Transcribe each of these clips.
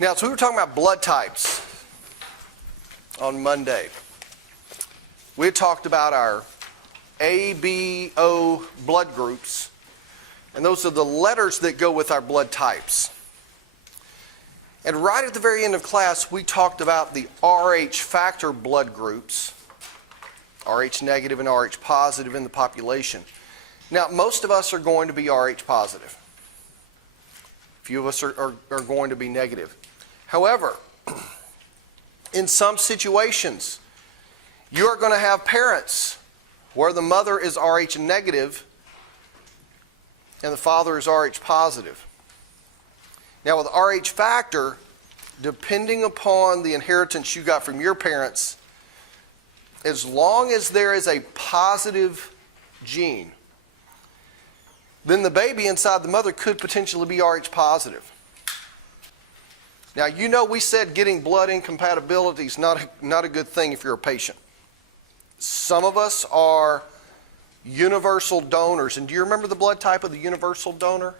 Now, so we were talking about blood types on Monday. We had talked about our A, B, O blood groups, and those are the letters that go with our blood types. And right at the very end of class, we talked about the Rh factor blood groups, Rh negative and Rh positive in the population. Now, most of us are going to be Rh positive. Few of us are going to be negative. However, in some situations, you are going to have parents where the mother is Rh negative and the father is Rh positive. Now with Rh factor, depending upon the inheritance you got from your parents, as long as there is a positive gene, then the baby inside the mother could potentially be Rh positive. Now, you know we said getting blood incompatibility is not a good thing if you're a patient. Some of us are universal donors. And do you remember the blood type of the universal donor?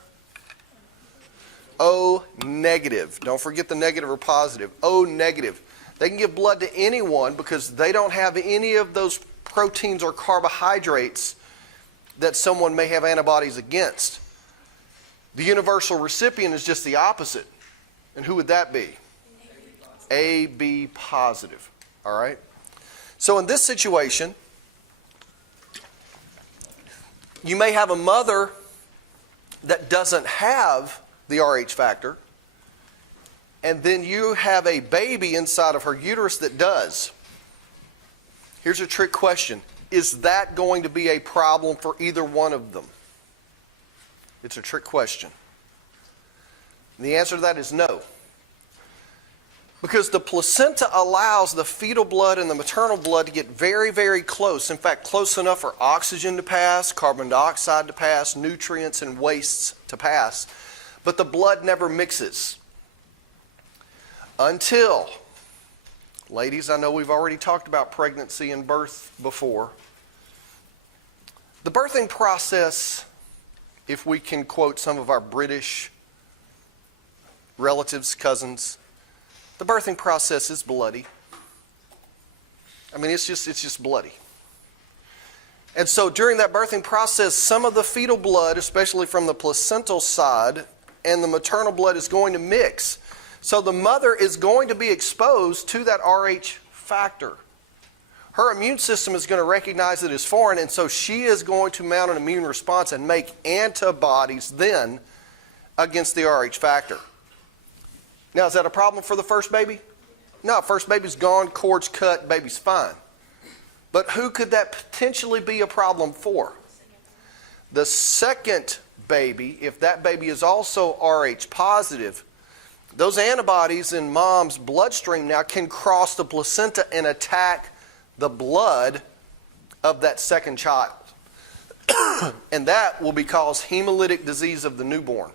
O negative. Don't forget the negative or positive. O negative. They can give blood to anyone because they don't have any of those proteins or carbohydrates that someone may have antibodies against. The universal recipient is just the opposite. And who would that be? AB positive. All right? So in this situation, you may have a mother that doesn't have the Rh factor, and then you have a baby inside of her uterus that does. Here's a trick question. Is that going to be a problem for either one of them? It's a trick question. And the answer to that is no. Because the placenta allows the fetal blood and the maternal blood to get very, very close. In fact, close enough for oxygen to pass, carbon dioxide to pass, nutrients and wastes to pass. But the blood never mixes. Until, ladies, I know we've already talked about pregnancy and birth before. The birthing process, if we can quote some of our British relatives, cousins, the birthing process is bloody. I mean, it's just bloody. And so during that birthing process, some of the fetal blood, especially from the placental side, and the maternal blood is going to mix. So the mother is going to be exposed to that Rh factor. Her immune system is going to recognize it as foreign, and so she is going to mount an immune response and make antibodies then against the Rh factor. Now, is that a problem for the first baby? No, first baby's gone, cord's cut, baby's fine. But who could that potentially be a problem for? The second baby, if that baby is also Rh positive, those antibodies in mom's bloodstream now can cross the placenta and attack the blood of that second child. And that will cause hemolytic disease of the newborn.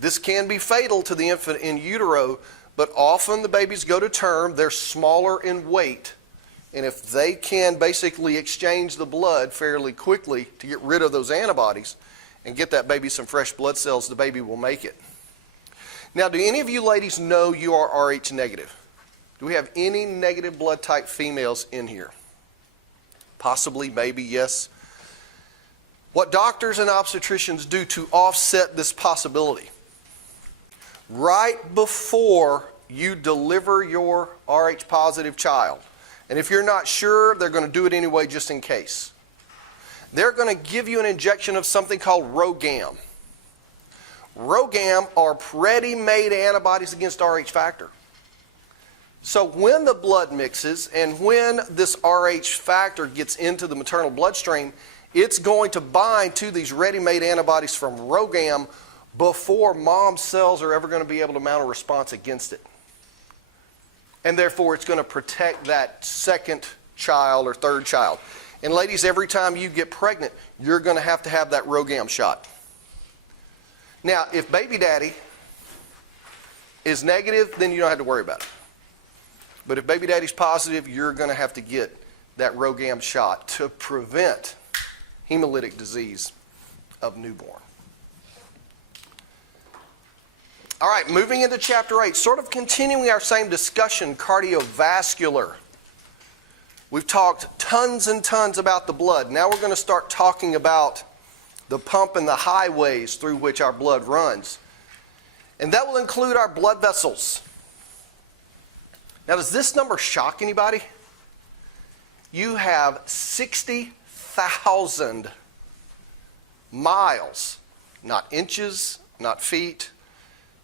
This can be fatal to the infant in utero, but often the babies go to term, they're smaller in weight, and if they can basically exchange the blood fairly quickly to get rid of those antibodies and get that baby some fresh blood cells, the baby will make it. Now, do any of you ladies know you are Rh negative? Do we have any negative blood type females in here? Possibly, maybe, yes. What doctors and obstetricians do to offset this possibility, right before you deliver your Rh positive child, and if you're not sure, they're going to do it anyway just in case. They're going to give you an injection of something called RhoGAM. RhoGAM are ready-made antibodies against Rh factor. So when the blood mixes and when this Rh factor gets into the maternal bloodstream, it's going to bind to these ready-made antibodies from RhoGAM before mom's cells are ever going to be able to mount a response against it. And therefore, it's going to protect that second child or third child. And ladies, every time you get pregnant, you're going to have that RhoGAM shot. Now, if baby daddy is negative, then you don't have to worry about it. But if baby daddy's positive, you're going to have to get that RhoGAM shot to prevent hemolytic disease of newborn. All right, moving into chapter 8, sort of continuing our same discussion, cardiovascular. We've talked tons and tons about the blood. Now we're going to start talking about the pump and the highways through which our blood runs. And that will include our blood vessels. Now, does this number shock anybody? You have 60,000 miles, not inches, not feet,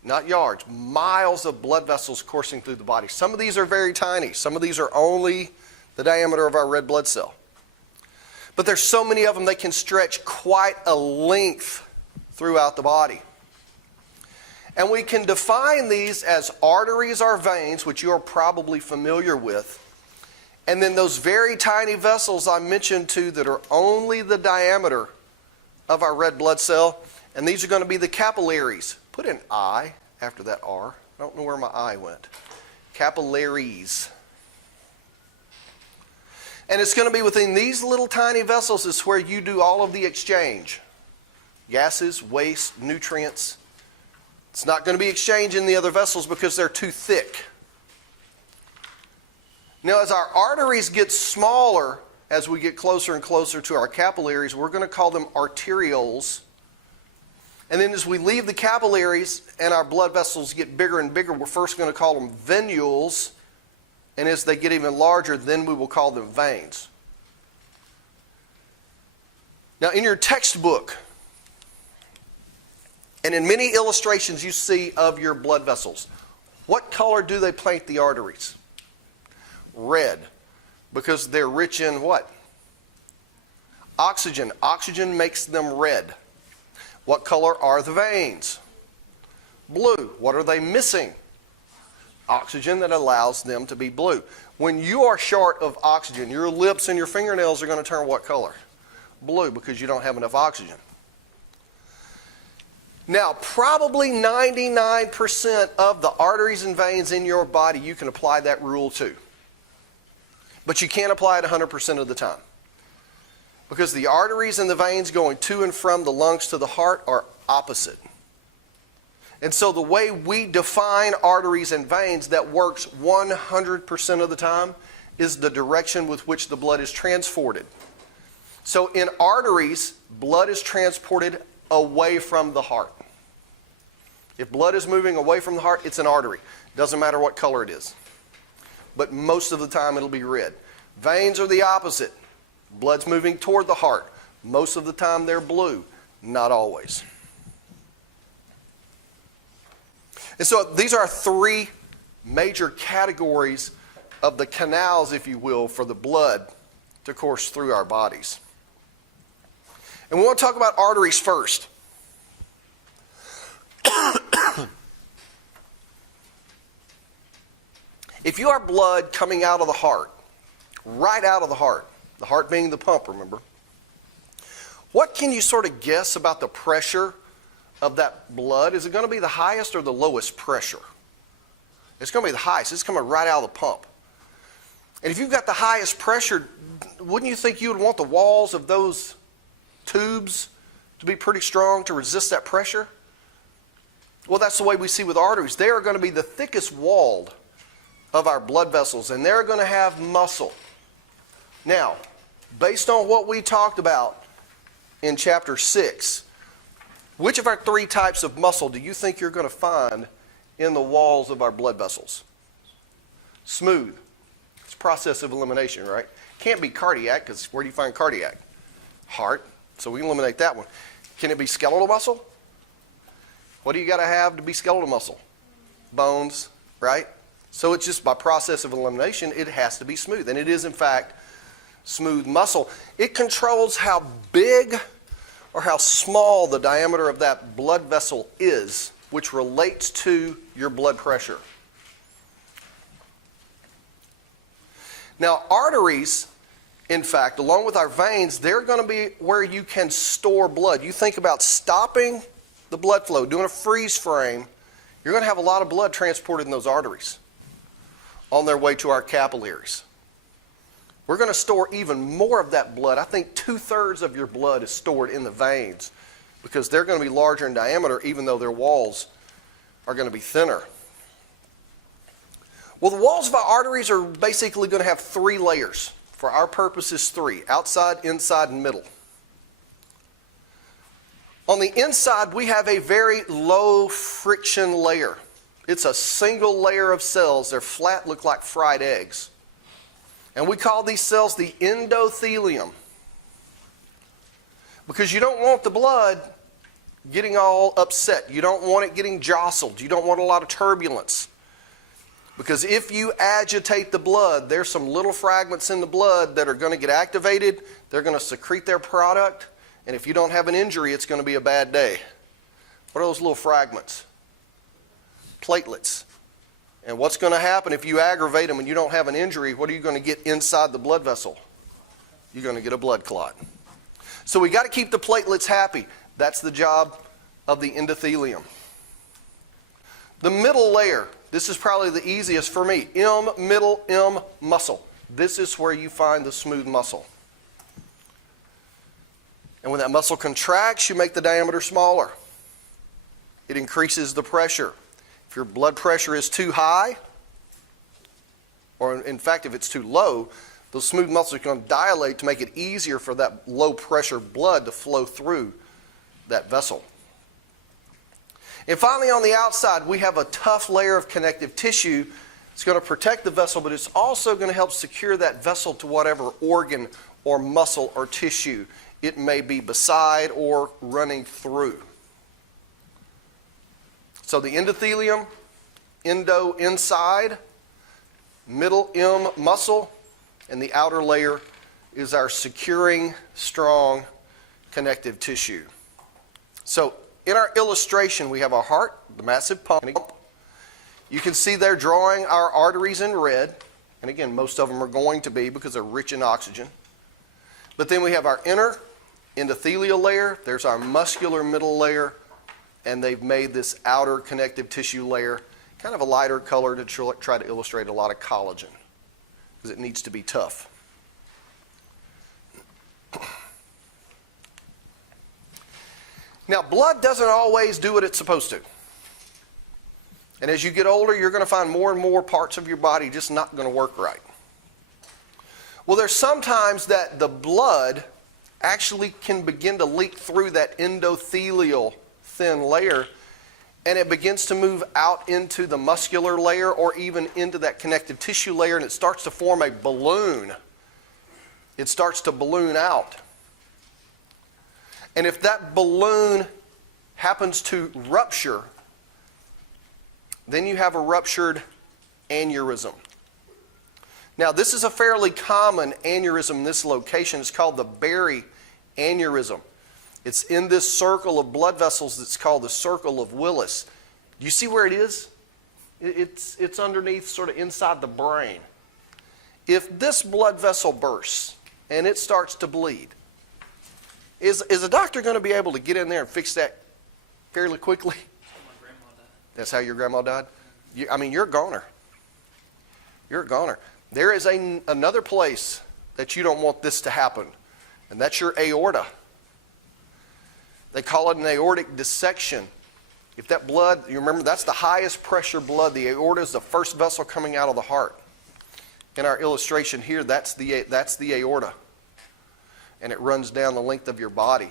not yards, miles of blood vessels coursing through the body. Some of these are very tiny. Some of these are only the diameter of our red blood cell. But there's so many of them, they can stretch quite a length throughout the body. And we can define these as arteries or veins, which you're probably familiar with. And then those very tiny vessels I mentioned too that are only the diameter of our red blood cell. And these are going to be the capillaries. Put an I after that R. I don't know where my I went. Capillaries. And it's going to be within these little tiny vessels is where you do all of the exchange. Gases, waste, nutrients. It's not going to be exchanged in the other vessels because they're too thick. Now, as our arteries get smaller, as we get closer and closer to our capillaries, we're going to call them arterioles. And then as we leave the capillaries and our blood vessels get bigger and bigger, we're first going to call them venules. And as they get even larger, then we will call them veins. Now, in your textbook, and in many illustrations you see of your blood vessels, what color do they paint the arteries? Red, because they're rich in what? Oxygen. Oxygen makes them red. What color are the veins? Blue. What are they missing? Oxygen that allows them to be blue. When you are short of oxygen, your lips and your fingernails are going to turn what color? Blue, because you don't have enough oxygen. Now, probably 99% of the arteries and veins in your body, you can apply that rule to. But you can't apply it 100% of the time. Because the arteries and the veins going to and from the lungs to the heart are opposite. And so the way we define arteries and veins that works 100% of the time is the direction with which the blood is transported. So in arteries, blood is transported away from the heart. If blood is moving away from the heart, it's an artery. Doesn't matter what color it is. But most of the time it'll be red. Veins are the opposite. Blood's moving toward the heart. Most of the time they're blue. Not always. And so these are three major categories of the canals, if you will, for the blood to course through our bodies. And we want to talk about arteries first. If you are blood coming out of the heart, right out of the heart being the pump, remember, what can you sort of guess about the pressure of that blood? Is it going to be the highest or the lowest pressure? It's going to be the highest. It's coming right out of the pump. And if you've got the highest pressure, wouldn't you think you would want the walls of those tubes to be pretty strong to resist that pressure? Well, that's the way we see with arteries. They are going to be the thickest walled of our blood vessels, and they're going to have muscle. Now, based on what we talked about in chapter 6, which of our three types of muscle do you think you're going to find in the walls of our blood vessels? Smooth. It's a process of elimination, right? Can't be cardiac, because where do you find cardiac? Heart. So we can eliminate that one. Can it be skeletal muscle? What do you got to have to be skeletal muscle? Bones, right? So it's just by process of elimination, it has to be smooth. And it is, in fact, smooth muscle. It controls how big or how small the diameter of that blood vessel is, which relates to your blood pressure. Now, arteries, in fact, along with our veins, they're going to be where you can store blood. You think about stopping the blood flow, doing a freeze frame, you're going to have a lot of blood transported in those arteries on their way to our capillaries. We're going to store even more of that blood. I think 2/3 of your blood is stored in the veins because they're going to be larger in diameter even though their walls are going to be thinner. Well, the walls of our arteries are basically going to have 3 layers. For our purposes, 3. Outside, inside, and middle. On the inside, we have a very low friction layer. It's a single layer of cells. They're flat, look like fried eggs. And we call these cells the endothelium. Because you don't want the blood getting all upset. You don't want it getting jostled. You don't want a lot of turbulence. Because if you agitate the blood, there's some little fragments in the blood that are going to get activated. They're going to secrete their product. And if you don't have an injury, it's going to be a bad day. What are those little fragments? Platelets. And what's going to happen if you aggravate them and you don't have an injury? What are you going to get inside the blood vessel? You're going to get a blood clot. So we got to keep the platelets happy. That's the job of the endothelium. The middle layer, this is probably the easiest for me. Middle M, muscle. This is where you find the smooth muscle. And when that muscle contracts, you make the diameter smaller. It increases the pressure. If your blood pressure is too high, or in fact if it's too low, those smooth muscles are going to dilate to make it easier for that low pressure blood to flow through that vessel. And finally, on the outside, we have a tough layer of connective tissue. It's going to protect the vessel, but it's also going to help secure that vessel to whatever organ or muscle or tissue it may be beside or running through. So the endothelium, endo, inside, middle M, muscle, and the outer layer is our securing, strong connective tissue. So in our illustration, we have our heart, the massive pump. You can see they're drawing our arteries in red. And again, most of them are going to be because they're rich in oxygen. But then we have our inner endothelial layer. There's our muscular middle layer. And they've made this outer connective tissue layer kind of a lighter color to try to illustrate a lot of collagen because it needs to be tough. Now, blood doesn't always do what it's supposed to. And as you get older, you're going to find more and more parts of your body just not going to work right. Well, there's sometimes that the blood actually can begin to leak through that endothelial thin layer, and it begins to move out into the muscular layer or even into that connective tissue layer, and it starts to form a balloon. It starts to balloon out. And if that balloon happens to rupture, then you have a ruptured aneurysm. Now, this is a fairly common aneurysm in this location. It's called the Berry aneurysm. It's in this circle of blood vessels that's called the circle of Willis. Do you see where it is? It's underneath, sort of inside the brain. If this blood vessel bursts and it starts to bleed, is a doctor going to be able to get in there and fix that fairly quickly? My grandma died. That's how your grandma died? You're a goner. You're a goner. There is another place that you don't want this to happen, and that's your aorta. They call it an aortic dissection. If that blood, you remember, that's the highest pressure blood. The aorta is the first vessel coming out of the heart. In our illustration here, that's the aorta. And it runs down the length of your body.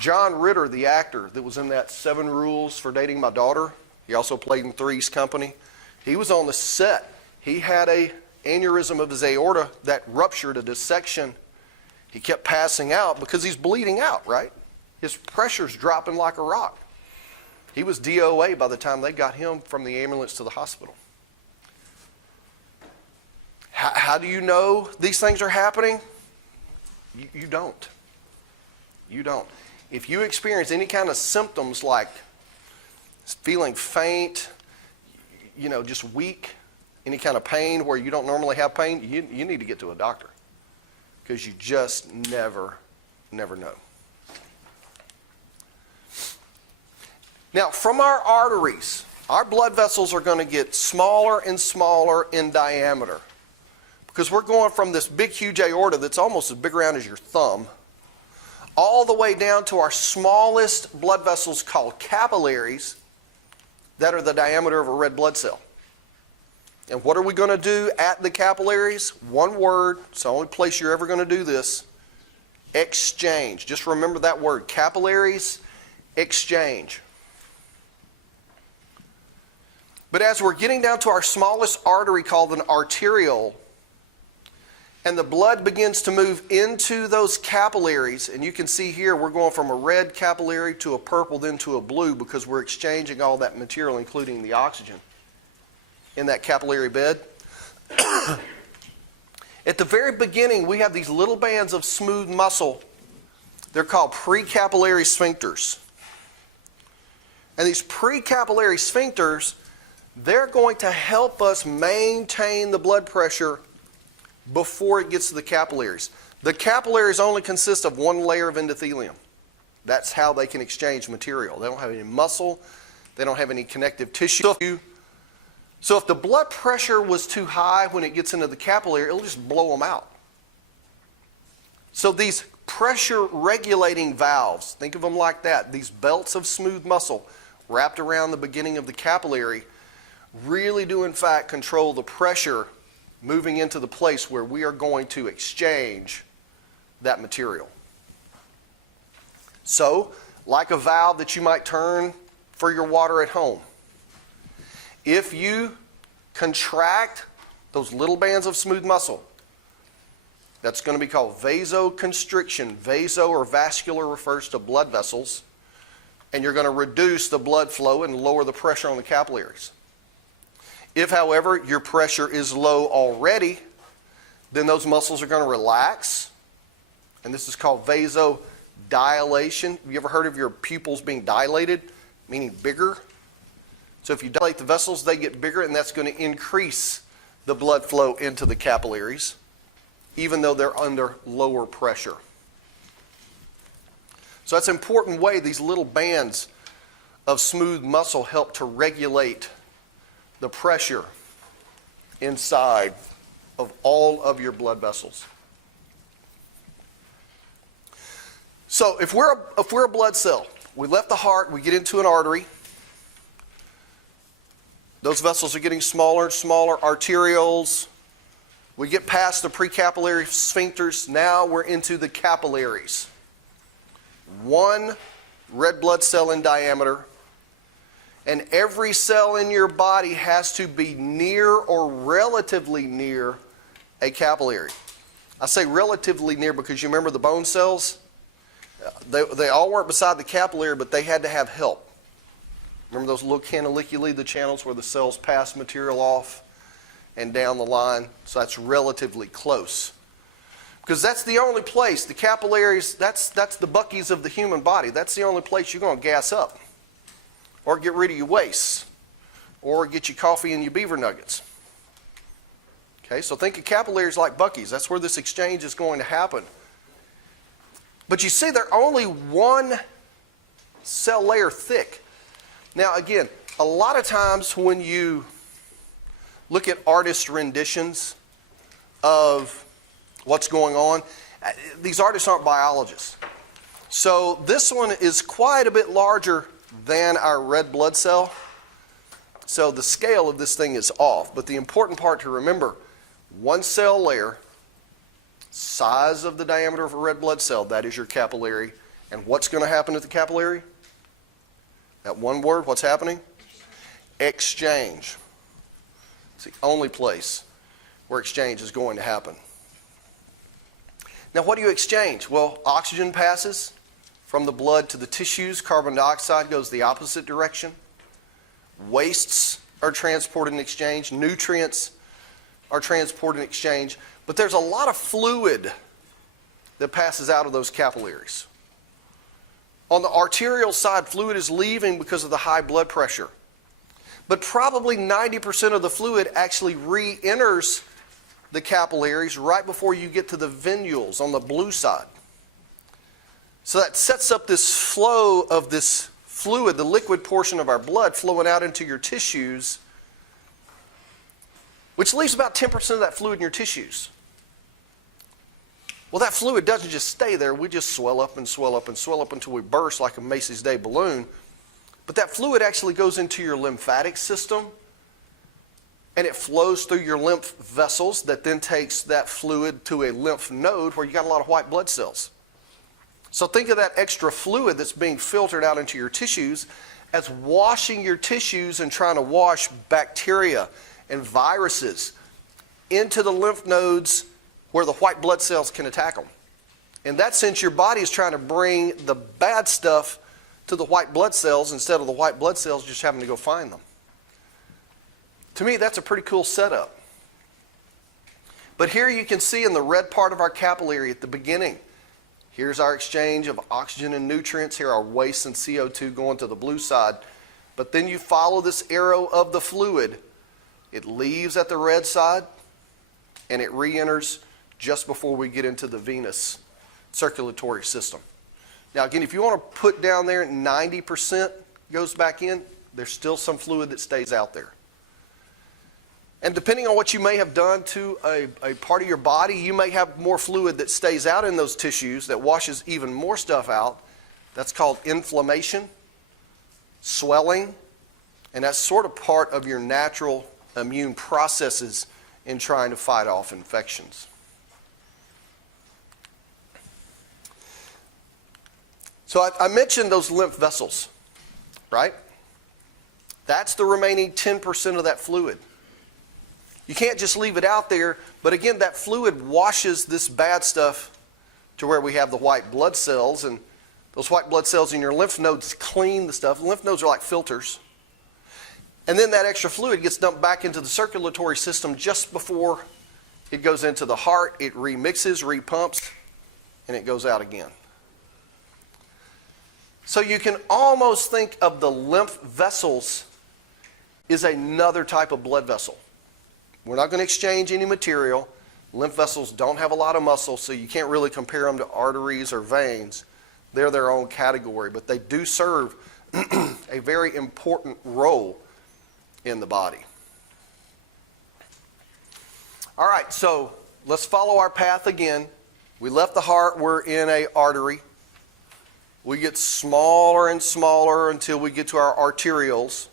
John Ritter, the actor that was in that 7 Rules for Dating My Daughter, he also played in Three's Company. He was on the set. He had a aneurysm of his aorta that ruptured, a dissection. He kept passing out because he's bleeding out, right? His pressure's dropping like a rock. He was DOA by the time they got him from the ambulance to the hospital. How do you know these things are happening? You don't. You don't. If you experience any kind of symptoms like feeling faint, just weak, any kind of pain where you don't normally have pain, you need to get to a doctor because you just never know. Now, from our arteries, our blood vessels are going to get smaller and smaller in diameter because we're going from this big, huge aorta that's almost as big around as your thumb all the way down to our smallest blood vessels called capillaries that are the diameter of a red blood cell. And what are we going to do at the capillaries? One word. It's the only place you're ever going to do this. Exchange. Just remember that word. Capillaries, exchange. But as we're getting down to our smallest artery called an arteriole, and the blood begins to move into those capillaries, and you can see here we're going from a red capillary to a purple, then to a blue, because we're exchanging all that material, including the oxygen, in that capillary bed. At the very beginning, we have these little bands of smooth muscle. They're called precapillary sphincters. And these precapillary sphincters, they're going to help us maintain the blood pressure before it gets to the capillaries. The capillaries only consist of one layer of endothelium. That's how they can exchange material. They don't have any muscle. They don't have any connective tissue. So if the blood pressure was too high when it gets into the capillary, it'll just blow them out. So these pressure regulating valves, think of them like that, these belts of smooth muscle wrapped around the beginning of the capillary, really do in fact control the pressure moving into the place where we are going to exchange that material. So, like a valve that you might turn for your water at home, if you contract those little bands of smooth muscle, that's going to be called vasoconstriction. Vaso or vascular refers to blood vessels, and you're going to reduce the blood flow and lower the pressure on the capillaries. If, however, your pressure is low already, then those muscles are going to relax, and this is called vasodilation. Have you ever heard of your pupils being dilated, meaning bigger? So if you dilate the vessels, they get bigger, and that's going to increase the blood flow into the capillaries, even though they're under lower pressure. So that's an important way these little bands of smooth muscle help to regulate the pressure inside of all of your blood vessels. So if we're a blood cell, we left the heart, we get into an artery. Those vessels are getting smaller and smaller, arterioles. We get past the precapillary sphincters. Now we're into the capillaries. One red blood cell in diameter. And every cell in your body has to be near or relatively near a capillary. I say relatively near because you remember the bone cells? They all weren't beside the capillary, but they had to have help. Remember those little canaliculi, the channels where the cells pass material off and down the line? So that's relatively close. Because that's the only place, the capillaries, that's the buckies of the human body. That's the only place you're going to gas up, or get rid of your waste, or get your coffee and your beaver nuggets. Okay, so think of capillaries like buckies. That's where this exchange is going to happen. But you see, they're only one cell layer thick. Now again, a lot of times when you look at artist renditions of what's going on, these artists aren't biologists. So this one is quite a bit larger than our red blood cell. So the scale of this thing is off. But the important part to remember, one cell layer, size of the diameter of a red blood cell, that is your capillary. And what's going to happen at the capillary? That one word, what's happening? Exchange. It's the only place where exchange is going to happen. Now what do you exchange? Well, oxygen passes from the blood to the tissues. Carbon dioxide goes the opposite direction. Wastes are transported in exchange. Nutrients are transported in exchange. But there's a lot of fluid that passes out of those capillaries. On the arterial side, fluid is leaving because of the high blood pressure. But probably 90% of the fluid actually re-enters the capillaries right before you get to the venules on the blue side. So that sets up this flow of this fluid, the liquid portion of our blood, flowing out into your tissues, which leaves about 10% of that fluid in your tissues. Well, that fluid doesn't just stay there. We just swell up and swell up and swell up until we burst like a Macy's Day balloon. But that fluid actually goes into your lymphatic system, and it flows through your lymph vessels that then takes that fluid to a lymph node where you got a lot of white blood cells. So think of that extra fluid that's being filtered out into your tissues as washing your tissues and trying to wash bacteria and viruses into the lymph nodes where the white blood cells can attack them. In that sense, your body is trying to bring the bad stuff to the white blood cells instead of the white blood cells just having to go find them. To me, that's a pretty cool setup. But here you can see in the red part of our capillary at the beginning, here's our exchange of oxygen and nutrients. Here are waste and CO2 going to the blue side. But then you follow this arrow of the fluid. It leaves at the red side, and it re-enters just before we get into the venous circulatory system. Now again, if you want to put down there 90% goes back in, there's still some fluid that stays out there. And depending on what you may have done to a part of your body, you may have more fluid that stays out in those tissues that washes even more stuff out. That's called inflammation, swelling, and that's sort of part of your natural immune processes in trying to fight off infections. So I mentioned those lymph vessels, right? That's the remaining 10% of that fluid. You can't just leave it out there, but again, that fluid washes this bad stuff to where we have the white blood cells, and those white blood cells in your lymph nodes clean the stuff. The lymph nodes are like filters. And then that extra fluid gets dumped back into the circulatory system just before it goes into the heart. It remixes, repumps, and it goes out again. So you can almost think of the lymph vessels as another type of blood vessel. We're not going to exchange any material. Lymph vessels don't have a lot of muscle, so you can't really compare them to arteries or veins. They're their own category, but they do serve a very important role in the body. All right, so let's follow our path again. We left the heart, we're in an artery. We get smaller and smaller until we get to our arterioles.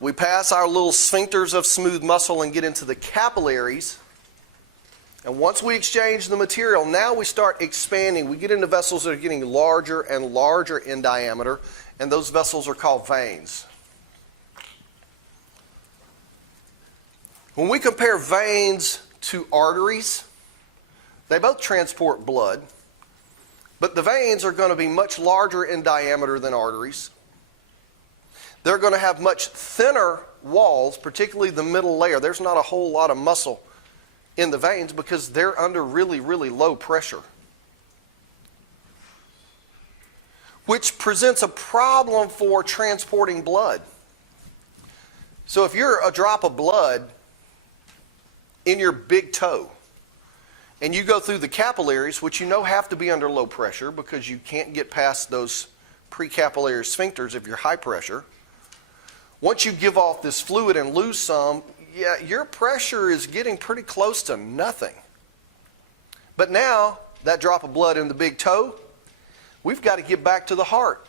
We pass our little sphincters of smooth muscle and get into the capillaries. And once we exchange the material, now we start expanding. We get into vessels that are getting larger and larger in diameter, and those vessels are called veins. When we compare veins to arteries, they both transport blood, but the veins are going to be much larger in diameter than arteries. They're going to have much thinner walls, particularly the middle layer. There's not a whole lot of muscle in the veins because they're under really, really low pressure, which presents a problem for transporting blood. So if you're a drop of blood in your big toe, and you go through the capillaries, which you know have to be under low pressure because you can't get past those precapillary sphincters if you're high pressure. Once you give off this fluid and lose some, yeah, your pressure is getting pretty close to nothing. But now, that drop of blood in the big toe, we've got to get back to the heart.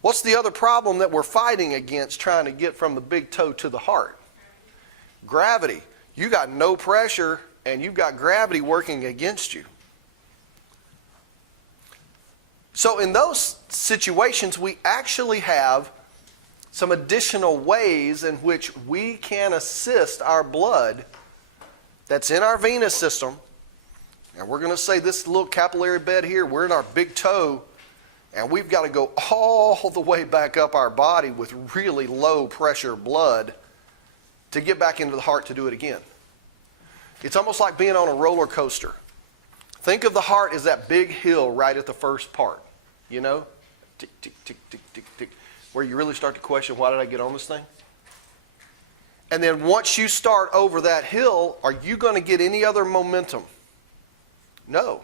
What's the other problem that we're fighting against trying to get from the big toe to the heart? Gravity. You got no pressure and you've got gravity working against you. So in those situations, we actually have some additional ways in which we can assist our blood that's in our venous system. And we're going to say this little capillary bed here, we're in our big toe, and we've got to go all the way back up our body with really low pressure blood to get back into the heart to do it again. It's almost like being on a roller coaster. Think of the heart as that big hill right at the first part, you know? Tick, tick, tick, tick, tick, tick, where you really start to question, why did I get on this thing? And then once you start over that hill, are you going to get any other momentum? No.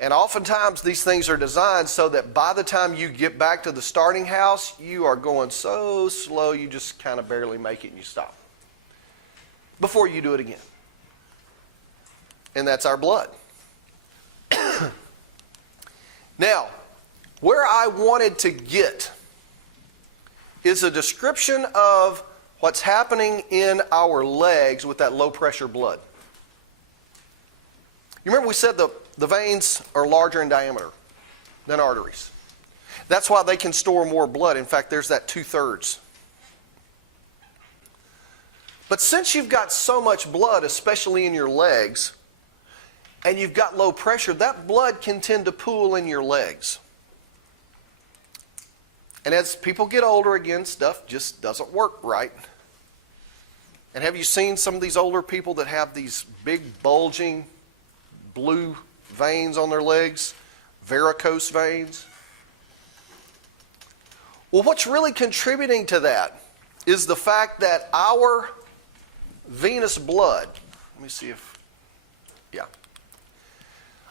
And oftentimes these things are designed so that by the time you get back to the starting house, you are going so slow you just kind of barely make it and you stop before you do it again. And that's our blood. Now, Where I wanted to get is a description of what's happening in our legs with that low pressure blood. You remember we said the veins are larger in diameter than arteries. That's why they can store more blood. In fact, there's that 2/3. But since you've got so much blood, especially in your legs, and you've got low pressure, that blood can tend to pool in your legs. And as people get older, again, stuff just doesn't work right. And have you seen some of these older people that have these big bulging blue veins on their legs? Varicose veins? Well, what's really contributing to that is the fact that our venous blood, let me see if, yeah.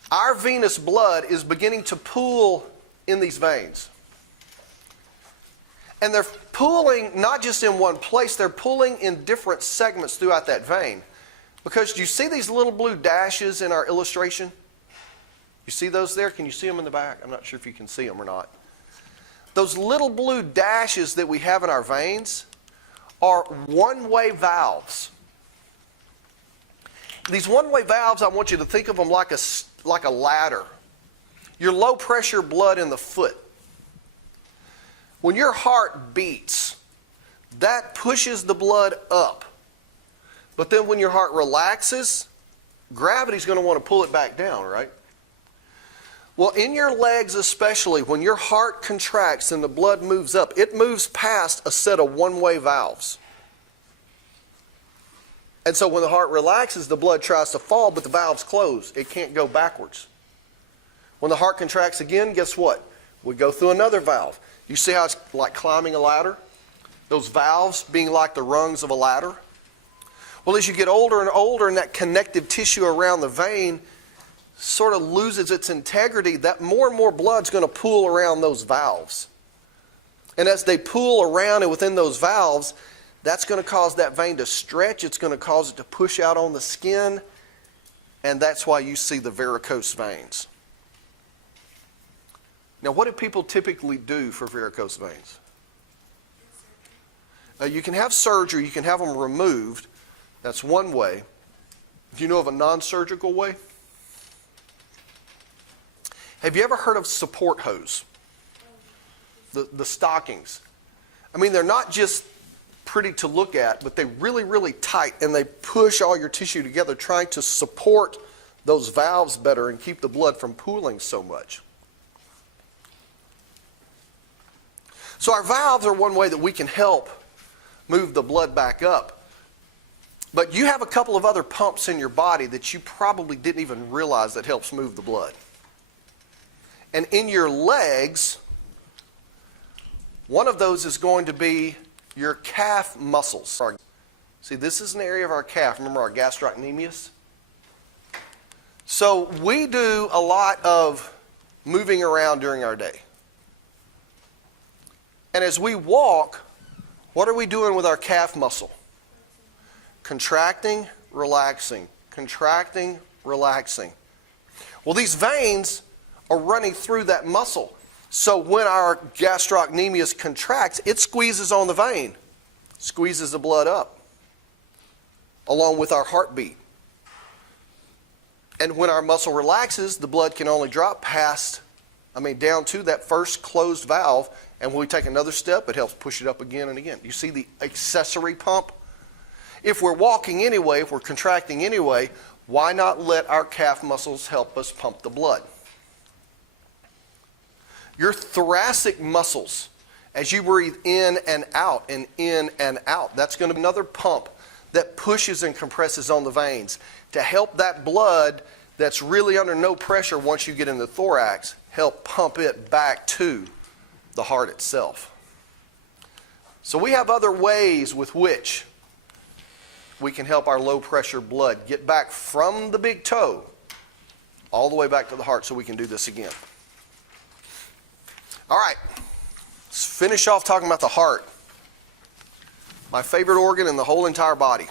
Our venous blood is beginning to pool in these veins. And they're pooling not just in one place, they're pooling in different segments throughout that vein. Because do you see these little blue dashes in our illustration? You see those there? Can you see them in the back? I'm not sure if you can see them or not. Those little blue dashes that we have in our veins are one-way valves. These one-way valves, I want you to think of them like a ladder. Your low pressure blood in the foot. When your heart beats, that pushes the blood up. But then when your heart relaxes, gravity's going to want to pull it back down, right? Well, in your legs especially, when your heart contracts and the blood moves up, it moves past a set of one-way valves. And so when the heart relaxes, the blood tries to fall, but the valves close. It can't go backwards. When the heart contracts again, guess what? We go through another valve. You see how it's like climbing a ladder? Those valves being like the rungs of a ladder? Well, as you get older and older and that connective tissue around the vein sort of loses its integrity, that more and more blood's going to pool around those valves. And as they pool around and within those valves, that's going to cause that vein to stretch. It's going to cause it to push out on the skin. And that's why you see the varicose veins. Now, what do people typically do for varicose veins? You can have surgery. You can have them removed. That's one way. Do you know of a non-surgical way? Have you ever heard of support hose? The stockings. I mean, they're not just pretty to look at, but they're really, really tight, and they push all your tissue together, trying to support those valves better and keep the blood from pooling so much. So our valves are one way that we can help move the blood back up. But you have a couple of other pumps in your body that you probably didn't even realize that helps move the blood. And in your legs, one of those is going to be your calf muscles. See, this is an area of our calf. Remember our gastrocnemius? So we do a lot of moving around during our day. And as we walk, what are we doing with our calf muscle? Contracting, relaxing. Contracting, relaxing. Well, these veins are running through that muscle. So when our gastrocnemius contracts, it squeezes on the vein, squeezes the blood up, along with our heartbeat. And when our muscle relaxes, the blood can only drop down to that first closed valve. And when we take another step, it helps push it up again and again. You see the accessory pump? If we're walking anyway, if we're contracting anyway, why not let our calf muscles help us pump the blood? Your thoracic muscles, as you breathe in and out and in and out, that's going to be another pump that pushes and compresses on the veins to help that blood that's really under no pressure once you get in the thorax, help pump it back to the heart itself. So we have other ways with which we can help our low pressure blood get back from the big toe all the way back to the heart, so we can do this again. All right, let's finish off talking about the heart. My favorite organ in the whole entire body.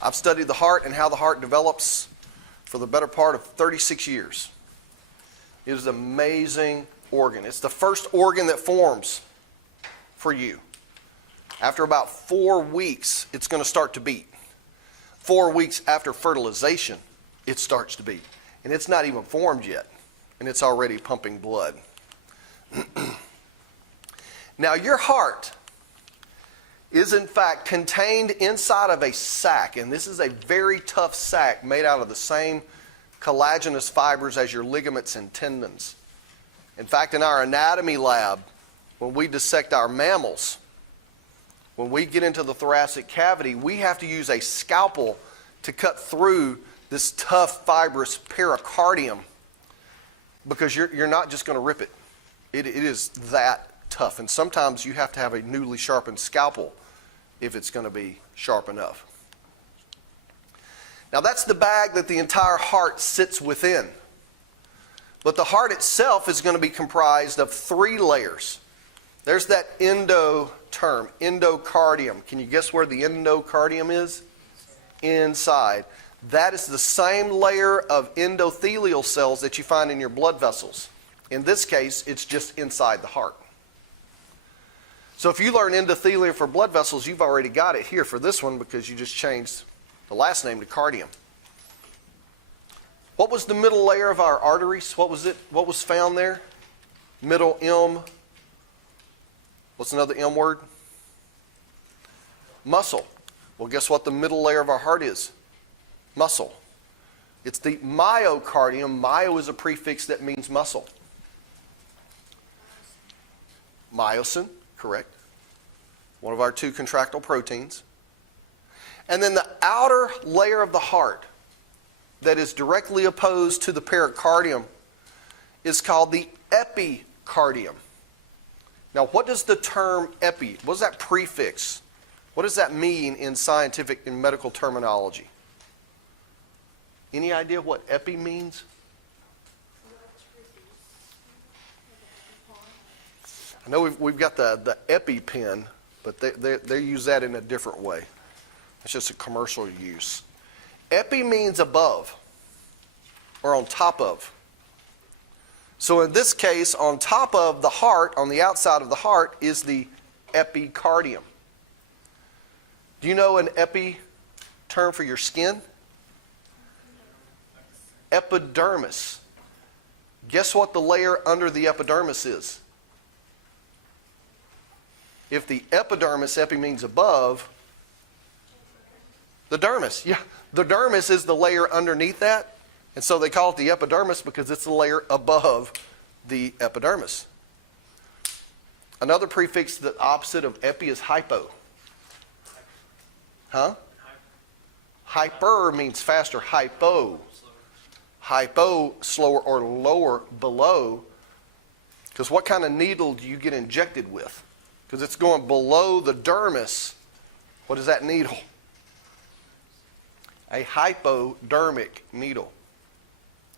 I've studied the heart and how the heart develops for the better part of 36 years. It is an amazing organ. It's the first organ that forms for you. After about 4 weeks, it's going to start to beat. 4 weeks after fertilization, it starts to beat. And it's not even formed yet, and it's already pumping blood. Now, your heart is in fact contained inside of a sac, and this is a very tough sac made out of the same collagenous fibers as your ligaments and tendons. In fact, in our anatomy lab, when we dissect our mammals, when we get into the thoracic cavity, we have to use a scalpel to cut through this tough fibrous pericardium, because you're not just going to rip it. It is that tough, and sometimes you have to have a newly sharpened scalpel if it's going to be sharp enough. Now, that's the bag that the entire heart sits within. But the heart itself is going to be comprised of 3 layers. There's that endo term, endocardium. Can you guess where the endocardium is? Inside. That is the same layer of endothelial cells that you find in your blood vessels. In this case, it's just inside the heart. So if you learn endothelium for blood vessels, you've already got it here for this one because you just changed the last name to cardium. What was the middle layer of our arteries? What was it? What was found there? Middle M. What's another M word? Muscle. Well, guess what the middle layer of our heart is? Muscle. It's the myocardium. Myo is a prefix that means muscle. Myosin, correct. One of our 2 contractile proteins. And then the outer layer of the heart that is directly opposed to the pericardium is called the epicardium. Now, what does the term epi, what does that prefix, what does that mean in scientific and medical terminology? Any idea what epi means? I know we've got the EpiPen, but they use that in a different way. It's just a commercial use. Epi means above or on top of. So in this case, on top of the heart, on the outside of the heart, is the epicardium. Do you know an epi term for your skin? Epidermis. Guess what the layer under the epidermis is? If the epidermis, epi means above, the dermis. Yeah, the dermis is the layer underneath that. And so they call it the epidermis because it's the layer above the epidermis. Another prefix, the opposite of epi, is hypo. Huh? Hyper means faster. Hypo. Hypo, slower or lower, below. Because what kind of needle do you get injected with? Because it's going below the dermis. What is that needle? A hypodermic needle.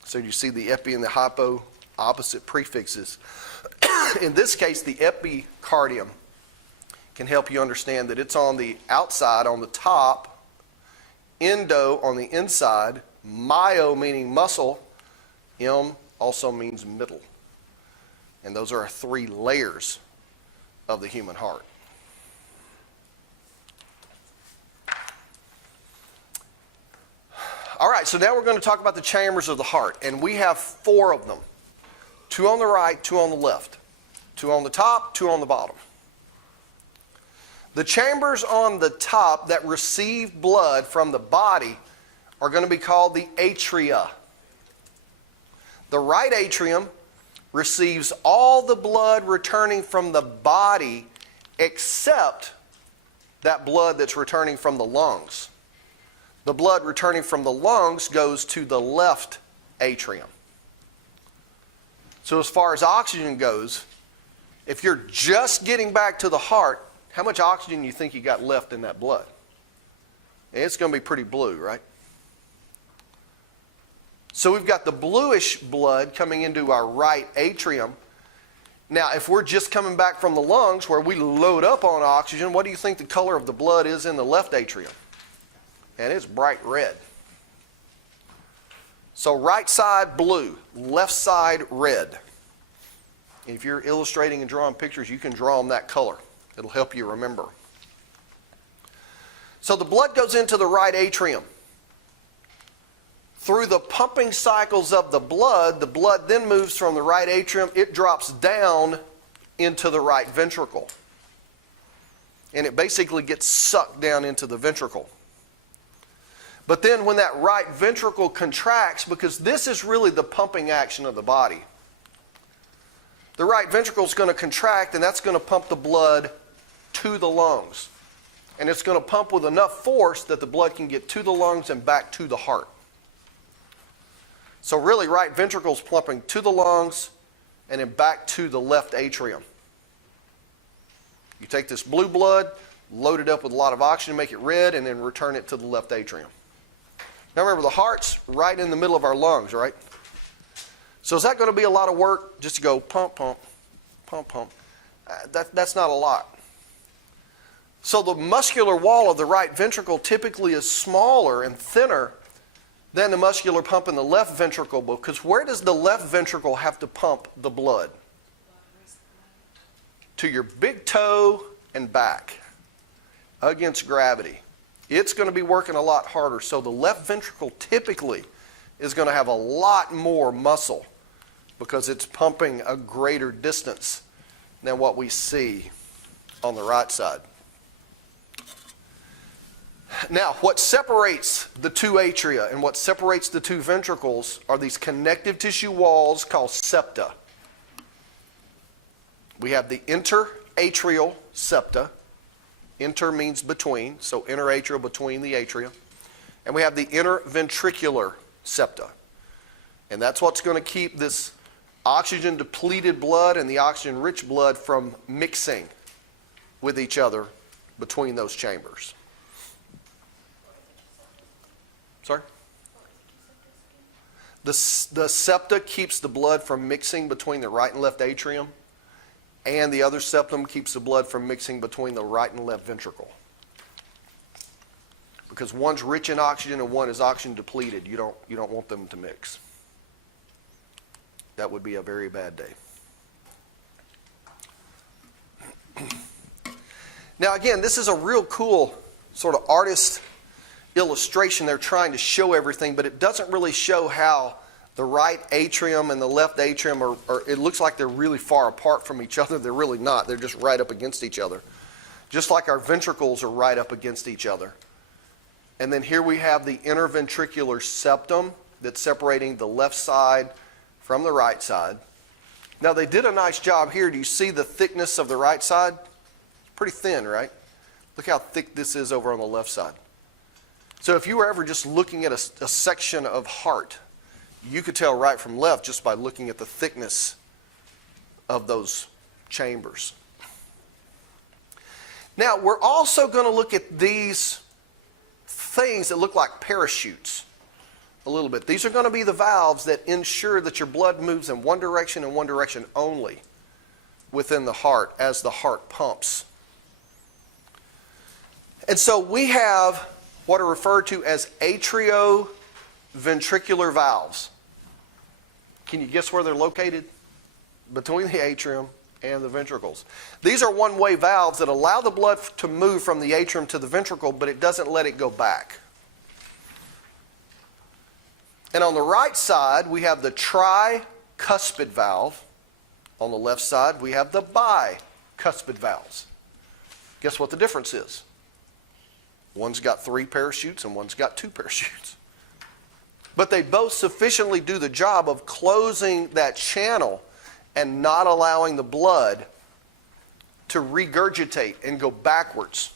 So you see the epi and the hypo, opposite prefixes. In this case, the epicardium can help you understand that it's on the outside, on the top, endo on the inside, myo meaning muscle, M also means middle. And those are our 3 layers of the human heart. All right, so now we're going to talk about the chambers of the heart, and we have 4 of them. 2 on the right, 2 on the left. 2 on the top, 2 on the bottom. The chambers on the top that receive blood from the body are going to be called the atria. The right atrium receives all the blood returning from the body except that blood that's returning from the lungs. The blood returning from the lungs goes to the left atrium. So as far as oxygen goes, if you're just getting back to the heart, how much oxygen do you think you got left in that blood? And it's going to be pretty blue, right? So we've got the bluish blood coming into our right atrium. Now, if we're just coming back from the lungs where we load up on oxygen, what do you think the color of the blood is in the left atrium? And it's bright red. So right side blue, left side red. If you're illustrating and drawing pictures, you can draw them that color. It'll help you remember. So the blood goes into the right atrium. Through the pumping cycles of the blood then moves from the right atrium, it drops down into the right ventricle. And it basically gets sucked down into the ventricle. But then when that right ventricle contracts, because this is really the pumping action of the body, the right ventricle is going to contract, and that's going to pump the blood to the lungs. And it's going to pump with enough force that the blood can get to the lungs and back to the heart. So really, right ventricle is pumping to the lungs and then back to the left atrium. You take this blue blood, load it up with a lot of oxygen, make it red, and then return it to the left atrium. Now remember, the heart's right in the middle of our lungs, right? So is that going to be a lot of work just to go pump, pump, pump, pump? That's not a lot. So the muscular wall of the right ventricle typically is smaller and thinner than the muscular pump in the left ventricle, because where does the left ventricle have to pump the blood? To your big toe and back against gravity. It's going to be working a lot harder. So the left ventricle typically is going to have a lot more muscle because it's pumping a greater distance than what we see on the right side. Now, what separates the two atria and what separates the two ventricles are these connective tissue walls called septa. We have the interatrial septa. Inter means between, so interatrial, between the atria. And we have the interventricular septa. And that's what's going to keep this oxygen-depleted blood and the oxygen-rich blood from mixing with each other between those chambers. Sorry? The septa keeps the blood from mixing between the right and left atrium, and the other septum keeps the blood from mixing between the right and left ventricle. Because one's rich in oxygen and one is oxygen depleted. You don't want them to mix. That would be a very bad day. Now again, this is a real cool sort of artist illustration. They're trying to show everything, but it doesn't really show how the right atrium and the left atrium are it looks like they're really far apart from each other. They're really not. They're just right up against each other. Just like our ventricles are right up against each other. And then here we have the interventricular septum that's separating the left side from the right side. Now they did a nice job here. Do you see the thickness of the right side? It's pretty thin, right? Look how thick this is over on the left side. So if you were ever just looking at a section of heart, you could tell right from left just by looking at the thickness of those chambers. Now, we're also going to look at these things that look like parachutes a little bit. These are going to be the valves that ensure that your blood moves in one direction and one direction only within the heart as the heart pumps. And so we have what are referred to as atrioventricular valves. Can you guess where they're located? Between the atrium and the ventricles. These are one-way valves that allow the blood to move from the atrium to the ventricle, but it doesn't let it go back. And on the right side, we have the tricuspid valve. On the left side, we have the bicuspid valves. Guess what the difference is? One's got 3 parachutes and one's got 2 parachutes. But they both sufficiently do the job of closing that channel and not allowing the blood to regurgitate and go backwards.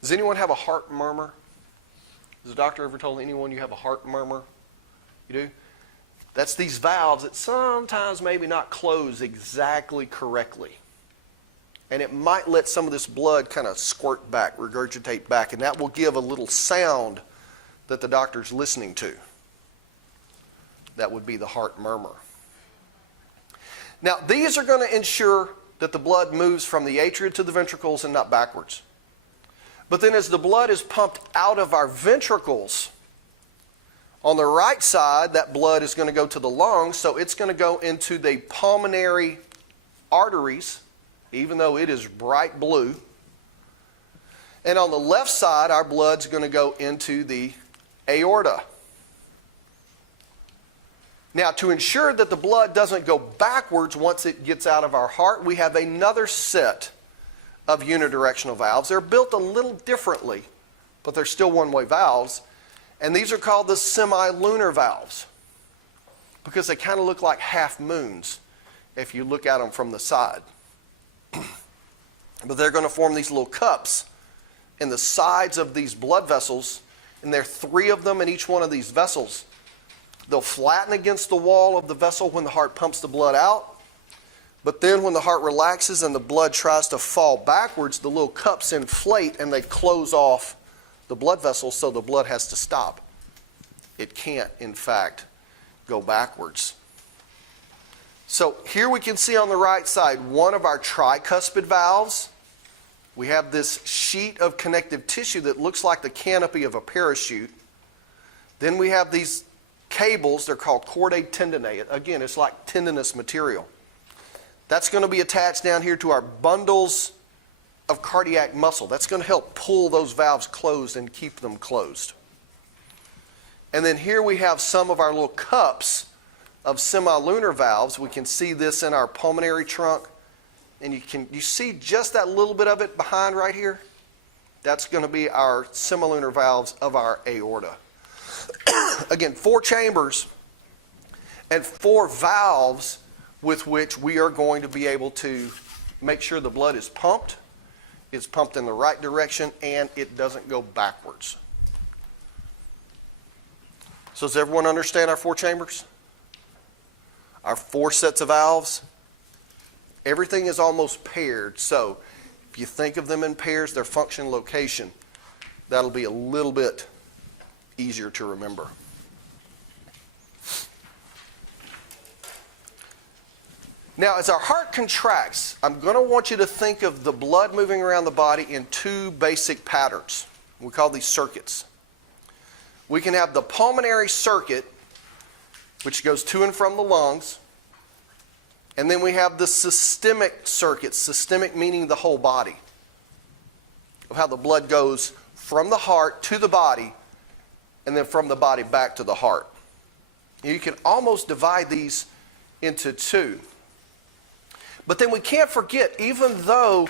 Does anyone have a heart murmur? Has the doctor ever told anyone you have a heart murmur? You do? That's these valves that sometimes maybe not close exactly correctly. And it might let some of this blood kind of squirt back, regurgitate back, and that will give a little sound that the doctor's listening to. That would be the heart murmur. Now, these are going to ensure that the blood moves from the atria to the ventricles and not backwards. But then as the blood is pumped out of our ventricles, On the right side, that blood is going to go to the lungs, so it's going to go into the pulmonary arteries, even though it is bright blue. And on the left side, our blood's going to go into the aorta. Now, to ensure that the blood doesn't go backwards once it gets out of our heart, we have another set of unidirectional valves. They're built a little differently, but they're still one-way valves. And these are called the semilunar valves because they kind of look like half moons if you look at them from the side. But they're going to form these little cups in the sides of these blood vessels, and there are 3 of them in each one of these vessels. They'll flatten against the wall of the vessel when the heart pumps the blood out. But then when the heart relaxes and the blood tries to fall backwards, the little cups inflate and they close off the blood vessels, so the blood has to stop. It can't, in fact, go backwards. So here we can see on the right side one of our tricuspid valves. We have this sheet of connective tissue that looks like the canopy of a parachute. Then we have these cables, they're called chordae tendineae. Again, it's like tendinous material. That's going to be attached down here to our bundles of cardiac muscle. That's going to help pull those valves closed and keep them closed. And then here we have some of our little cups of semilunar valves. We can see this in our pulmonary trunk. And you see just that little bit of it behind right here? That's going to be our semilunar valves of our aorta. Again, 4 chambers and 4 valves with which we are going to be able to make sure the blood is pumped, it's pumped in the right direction, and it doesn't go backwards. So does everyone understand our 4 chambers? Our 4 sets of valves? Everything is almost paired, so if you think of them in pairs, their function location, that'll be a little bit easier to remember. Now, as our heart contracts, I'm going to want you to think of the blood moving around the body in 2 basic patterns. We call these circuits. We can have the pulmonary circuit, which goes to and from the lungs. And then we have the systemic circuit, systemic meaning the whole body, of how the blood goes from the heart to the body, and then from the body back to the heart. You can almost divide these into 2. But then we can't forget, even though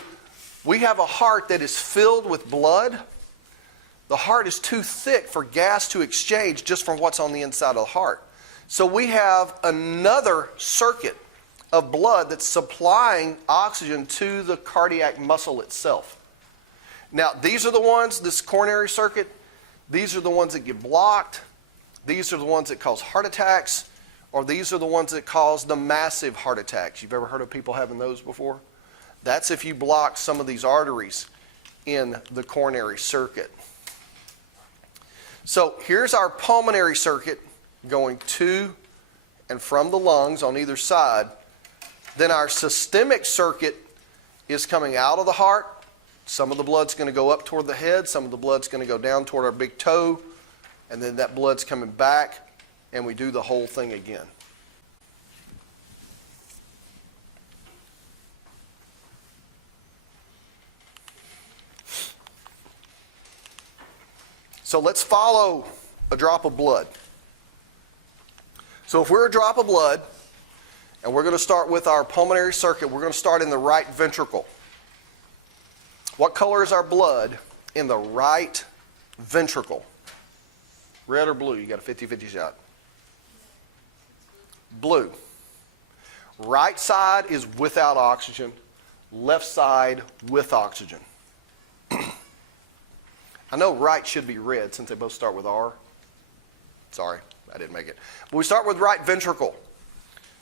we have a heart that is filled with blood, the heart is too thick for gas to exchange just from what's on the inside of the heart. So we have another circuit of blood that's supplying oxygen to the cardiac muscle itself. Now, these are the ones, this coronary circuit, these are the ones that get blocked. These are the ones that cause heart attacks, or these are the ones that cause the massive heart attacks. You've ever heard of people having those before? That's if you block some of these arteries in the coronary circuit. So here's our pulmonary circuit going to and from the lungs on either side. Then our systemic circuit is coming out of the heart. Some of the blood's going to go up toward the head. Some of the blood's going to go down toward our big toe. And then that blood's coming back, and we do the whole thing again. So let's follow a drop of blood. So if we're a drop of blood, and we're going to start with our pulmonary circuit, we're going to start in the right ventricle. What color is our blood in the right ventricle? Red or blue? You got a 50-50 shot. Blue. Right side is without oxygen. Left side with oxygen. I know right should be red since they both start with R. Sorry, I didn't make it. But we start with right ventricle.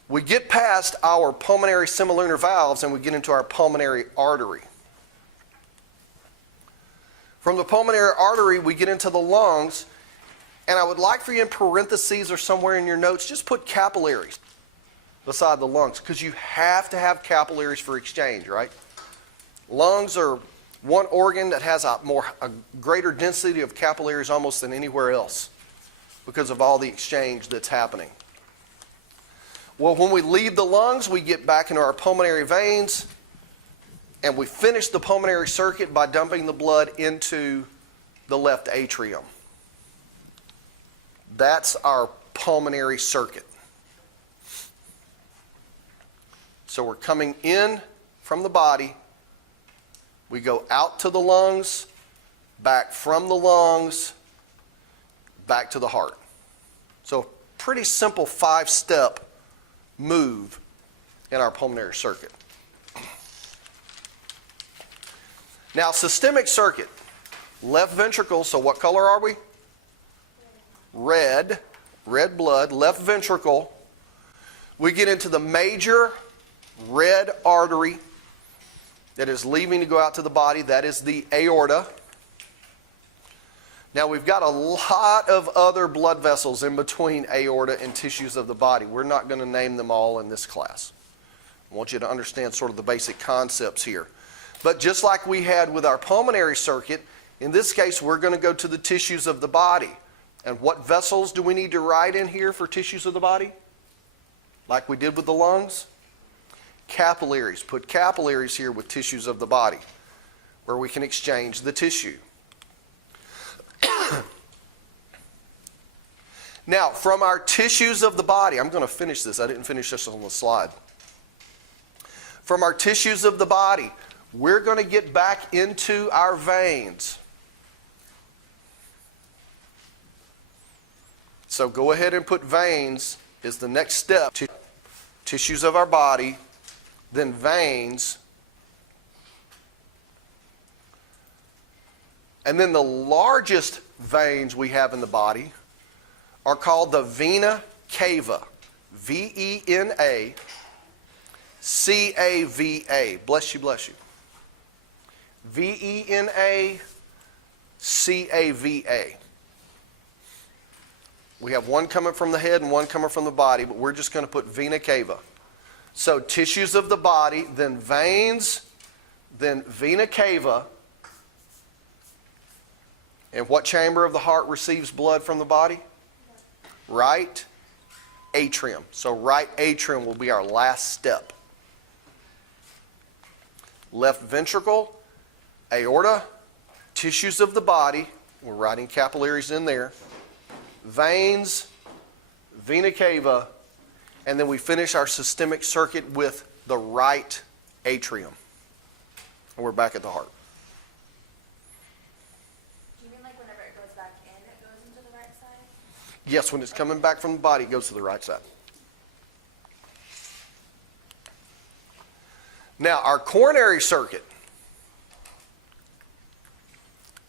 We get past our pulmonary semilunar valves and we get into our pulmonary artery. From the pulmonary artery, we get into the lungs. And I would like for you in parentheses or somewhere in your notes, just put capillaries beside the lungs, because you have to have capillaries for exchange, right? Lungs are one organ that has a greater density of capillaries almost than anywhere else. because of all the exchange that's happening. Well, when we leave the lungs, we get back into our pulmonary veins, and we finish the pulmonary circuit by dumping the blood into the left atrium. That's our pulmonary circuit. So we're coming in from the body, we go out to the lungs, back from the lungs, back to the heart. So pretty simple 5-step move in our pulmonary circuit. Now, systemic circuit, left ventricle, so what color are we? Red blood, left ventricle. We get into the major red artery that is leaving to go out to the body. That is the aorta. Now, we've got a lot of other blood vessels in between aorta and tissues of the body. We're not going to name them all in this class. I want you to understand sort of the basic concepts here. But just like we had with our pulmonary circuit, in this case, we're going to go to the tissues of the body. And what vessels do we need to write in here for tissues of the body? Like we did with the lungs? Capillaries. Put capillaries here with tissues of the body, where we can exchange the tissue. Now, from our tissues of the body, I'm going to finish this. I didn't finish this on the slide. From our tissues of the body, we're going to get back into our veins. So go ahead and put veins is the next step. Tissues of our body, then veins. And then the largest veins we have in the body are called the vena cava. V-E-N-A-C-A-V-A. Bless you, bless you. V-E-N-A-C-A-V-A. We have one coming from the head and one coming from the body, but we're just going to put vena cava. So tissues of the body, then veins, then vena cava. And what chamber of the heart receives blood from the body? Right atrium. So right atrium will be our last step. Left ventricle, aorta, tissues of the body. We're writing capillaries in there. Veins, vena cava, and then we finish our systemic circuit with the right atrium. And we're back at the heart. Yes, when it's coming back from the body, it goes to the right side. Now, our coronary circuit.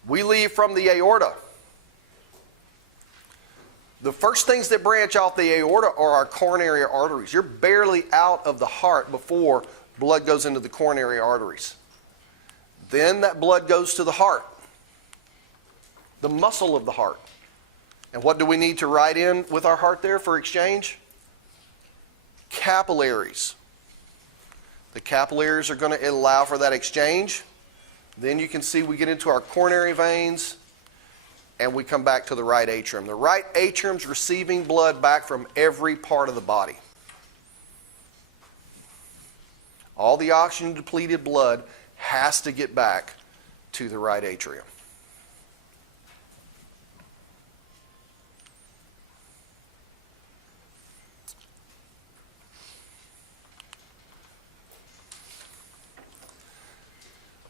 We leave from the aorta. The first things that branch off the aorta are our coronary arteries. You're barely out of the heart before blood goes into the coronary arteries. Then that blood goes to the heart, the muscle of the heart. And what do we need to write in with our heart there for exchange? Capillaries. The capillaries are going to allow for that exchange. Then you can see we get into our coronary veins and we come back to the right atrium. The right atrium's receiving blood back from every part of the body. All the oxygen depleted blood has to get back to the right atrium.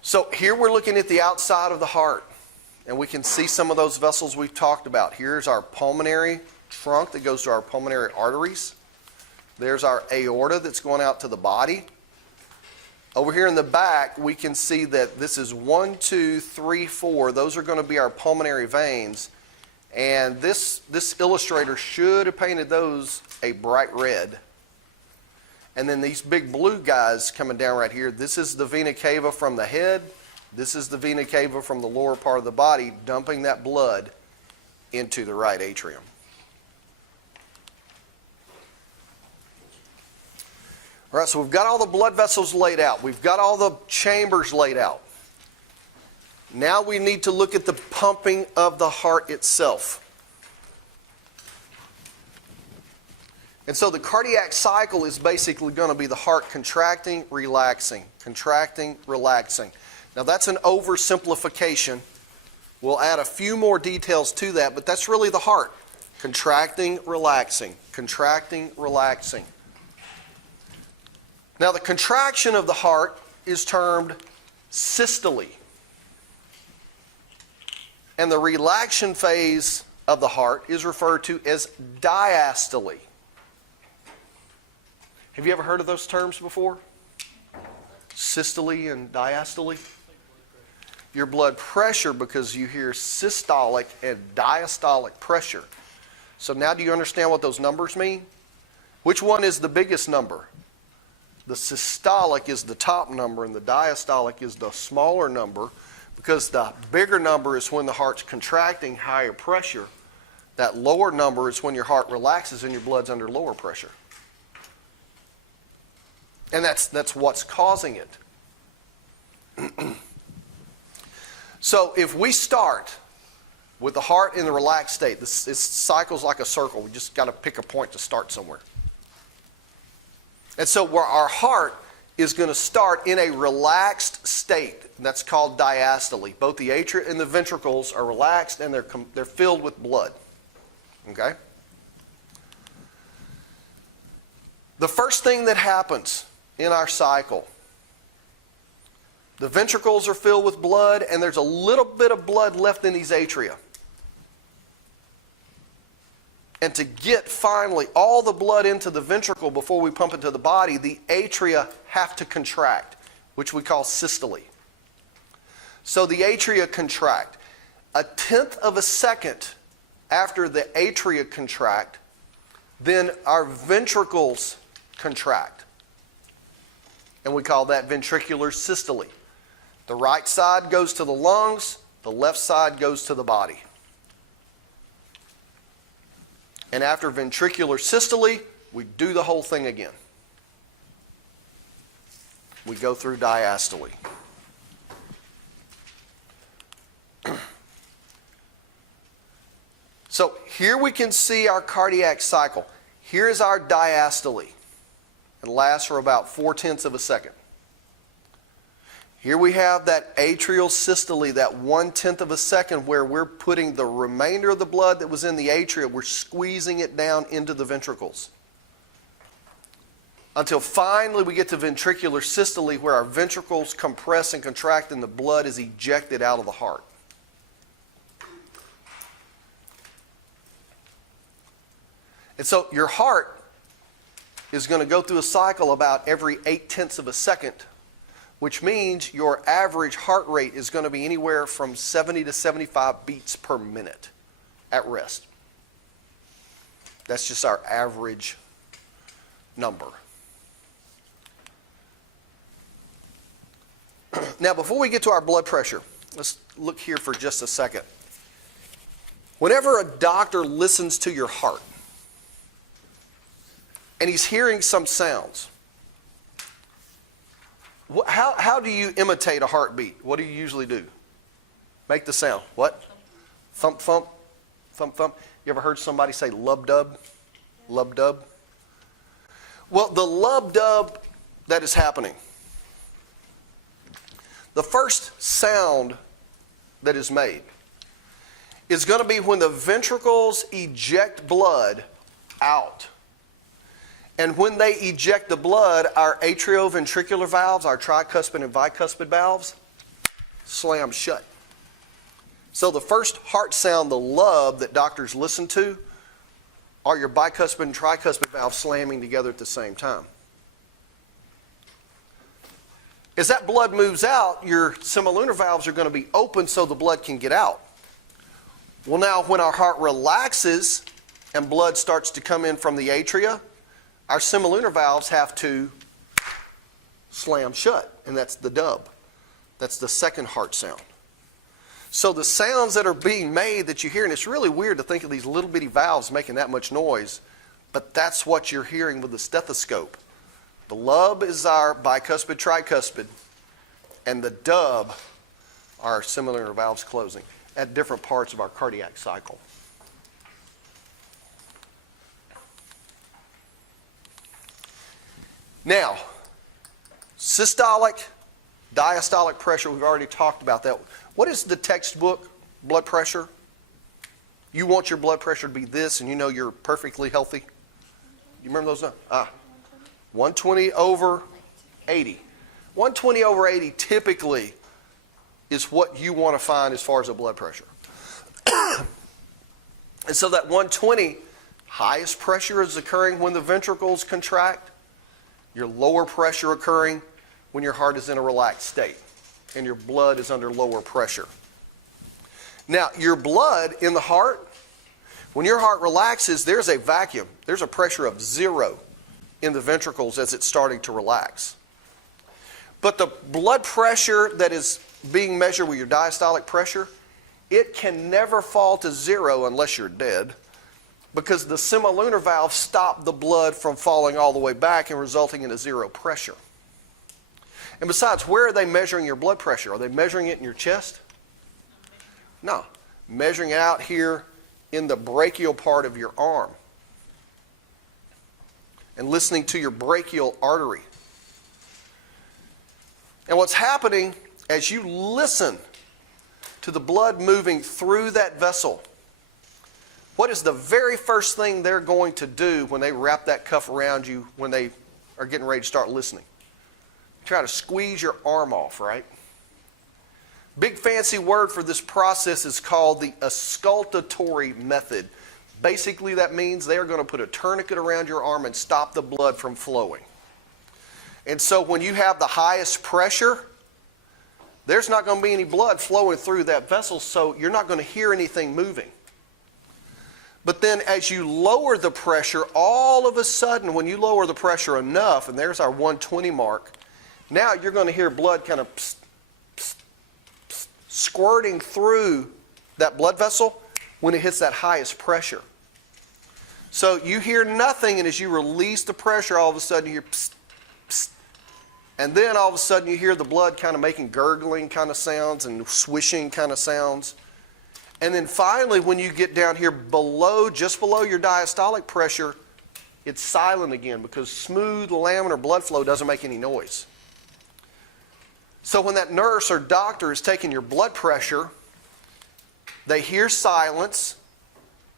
So here we're looking at the outside of the heart, and we can see some of those vessels we've talked about. Here's our pulmonary trunk that goes to our pulmonary arteries. There's our aorta that's going out to the body. Over here in the back, we can see that this is 1, 2, 3, 4. Those are going to be our pulmonary veins. And this illustrator should have painted those a bright red. And then these big blue guys coming down right here, this is the vena cava from the head. This is the vena cava from the lower part of the body, dumping that blood into the right atrium. All right, so we've got all the blood vessels laid out. We've got all the chambers laid out. Now we need to look at the pumping of the heart itself. And so the cardiac cycle is basically going to be the heart contracting, relaxing, contracting, relaxing. Now that's an oversimplification. We'll add a few more details to that, but that's really the heart. Contracting, relaxing, contracting, relaxing. Now the contraction of the heart is termed systole. And the relaxation phase of the heart is referred to as diastole. Have you ever heard of those terms before? Systole and diastole? Your blood pressure, because you hear systolic and diastolic pressure. So now do you understand what those numbers mean? Which one is the biggest number? The systolic is the top number and the diastolic is the smaller number, because the bigger number is when the heart's contracting, higher pressure. That lower number is when your heart relaxes and your blood's under lower pressure. And that's what's causing it. So if we start with the heart in the relaxed state, this cycles like a circle. We just got to pick a point to start somewhere. And so where our heart is going to start in a relaxed state, and that's called diastole. Both the atria and the ventricles are relaxed and they're filled with blood. Okay? The first thing that happens in our cycle, the ventricles are filled with blood and there's a little bit of blood left in these atria. And to get finally all the blood into the ventricle before we pump it to the body, the atria have to contract, which we call systole. So the atria contract. 1/10 of a second after the atria contract, then our ventricles contract. And we call that ventricular systole. The right side goes to the lungs, the left side goes to the body. And after ventricular systole, we do the whole thing again. We go through diastole. So here we can see our cardiac cycle. Here is our diastole. It lasts for about 4/10 of a second. Here we have that atrial systole, that 1/10 of a second where we're putting the remainder of the blood that was in the atria, we're squeezing it down into the ventricles. Until finally we get to ventricular systole where our ventricles compress and contract and the blood is ejected out of the heart. And so your heart is going to go through a cycle about every 8/10 of a second, which means your average heart rate is going to be anywhere from 70 to 75 beats per minute at rest. That's just our average number. Now, before we get to our blood pressure, let's look here for just a second. Whenever a doctor listens to your heart, and he's hearing some sounds, how do you imitate a heartbeat? What do you usually do? Make the sound. What? Thump, thump, thump, thump. You ever heard somebody say lub-dub? Lub-dub? Well, the lub-dub that is happening, the first sound that is made is going to be when the ventricles eject blood out. And when they eject the blood, our atrioventricular valves, our tricuspid and bicuspid valves, slam shut. So the first heart sound, the lub that doctors listen to, are your bicuspid and tricuspid valves slamming together at the same time. As that blood moves out, your semilunar valves are going to be open so the blood can get out. Well, now when our heart relaxes and blood starts to come in from the atria, our semilunar valves have to slam shut, and that's the dub. That's the second heart sound. So the sounds that are being made that you hear, and it's really weird to think of these little bitty valves making that much noise, but that's what you're hearing with the stethoscope. The lub is our bicuspid, tricuspid, and the dub are our semilunar valves closing at different parts of our cardiac cycle. Now, systolic, diastolic pressure, we've already talked about that. What is the textbook blood pressure? You want your blood pressure to be this, and you know you're perfectly healthy. You remember those numbers? 120 over 80. 120 over 80 typically is what you want to find as far as a blood pressure. And so that 120, highest pressure is occurring when the ventricles contract. Your lower pressure occurring when your heart is in a relaxed state and your blood is under lower pressure. Now, your blood in the heart, when your heart relaxes, there's a vacuum. There's a pressure of 0 in the ventricles as it's starting to relax. But the blood pressure that is being measured with your diastolic pressure, it can never fall to 0 unless you're dead, because the semilunar valve stopped the blood from falling all the way back and resulting in a 0 pressure. And besides, where are they measuring your blood pressure? Are they measuring it in your chest? No. Measuring it out here in the brachial part of your arm and listening to your brachial artery. And what's happening as you listen to the blood moving through that vessel, what is the very first thing they're going to do when they wrap that cuff around you when they are getting ready to start listening? Try to squeeze your arm off, right? Big fancy word for this process is called the auscultatory method. Basically, that means they're going to put a tourniquet around your arm and stop the blood from flowing. And so when you have the highest pressure, there's not going to be any blood flowing through that vessel, so you're not going to hear anything moving. But then as you lower the pressure, all of a sudden, when you lower the pressure enough, and there's our 120 mark, now you're going to hear blood kind of psst, psst, psst, squirting through that blood vessel when it hits that highest pressure. So you hear nothing, and as you release the pressure, all of a sudden you hear psst, psst. And then all of a sudden you hear the blood kind of making gurgling kind of sounds and swishing kind of sounds. And then finally, when you get down here below, just below your diastolic pressure, it's silent again because smooth laminar blood flow doesn't make any noise. So when that nurse or doctor is taking your blood pressure, they hear silence.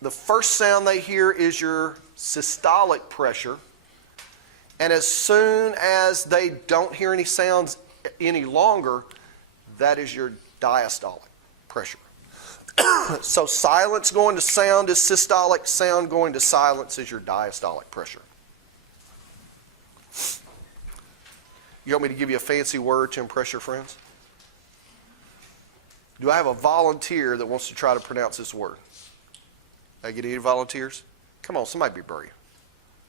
The first sound they hear is your systolic pressure. And as soon as they don't hear any sounds any longer, that is your diastolic pressure. So silence going to sound is systolic, sound going to silence is your diastolic pressure. You want me to give you a fancy word to impress your friends? Do I have a volunteer that wants to try to pronounce this word? I get any volunteers? Come on, somebody be brave.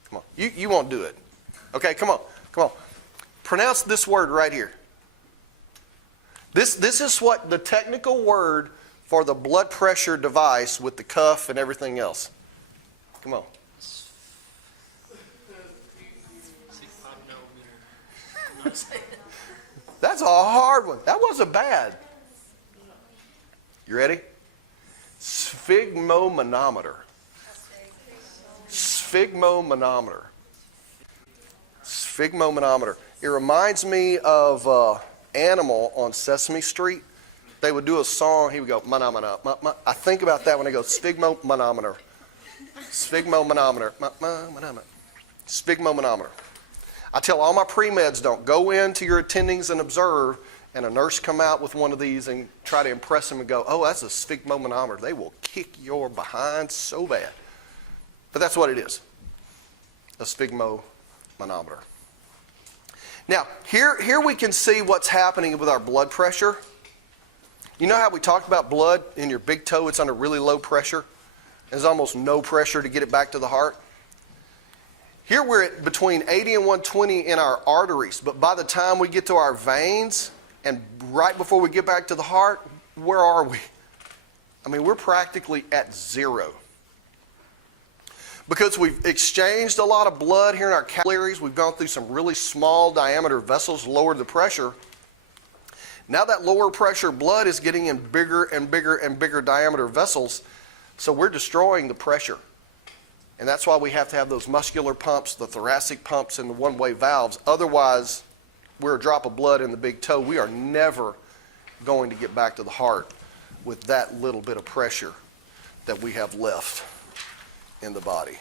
Come on. You won't do it. Okay, come on. Come on. Pronounce this word right here. This is what the technical word for the blood pressure device with the cuff and everything else. Come on. That's a hard one. That wasn't bad. You ready? Sphygmomanometer. Sphygmomanometer. Sphygmomanometer. It reminds me of Animal on Sesame Street. They would do a song. He would go, mana. I think about that when they go, sphygmomanometer. Sphygmomanometer. Sphygmomanometer. I tell all my pre-meds, don't go into your attendings and observe, and a nurse come out with one of these and try to impress them and go, oh, that's a sphygmomanometer. They will kick your behind so bad. But that's what it is, a sphygmomanometer. Now, here we can see what's happening with our blood pressure. You know how we talked about blood in your big toe? It's under really low pressure. There's almost no pressure to get it back to the heart. Here we're at between 80 and 120 in our arteries, but by the time we get to our veins and right before we get back to the heart, where are we? I mean, we're practically at 0. Because we've exchanged a lot of blood here in our capillaries, we've gone through some really small diameter vessels, lowered the pressure. Now that lower pressure blood is getting in bigger and bigger and bigger diameter vessels, so we're destroying the pressure. And that's why we have to have those muscular pumps, the thoracic pumps, and the one-way valves. Otherwise, we're a drop of blood in the big toe. We are never going to get back to the heart with that little bit of pressure that we have left in the body.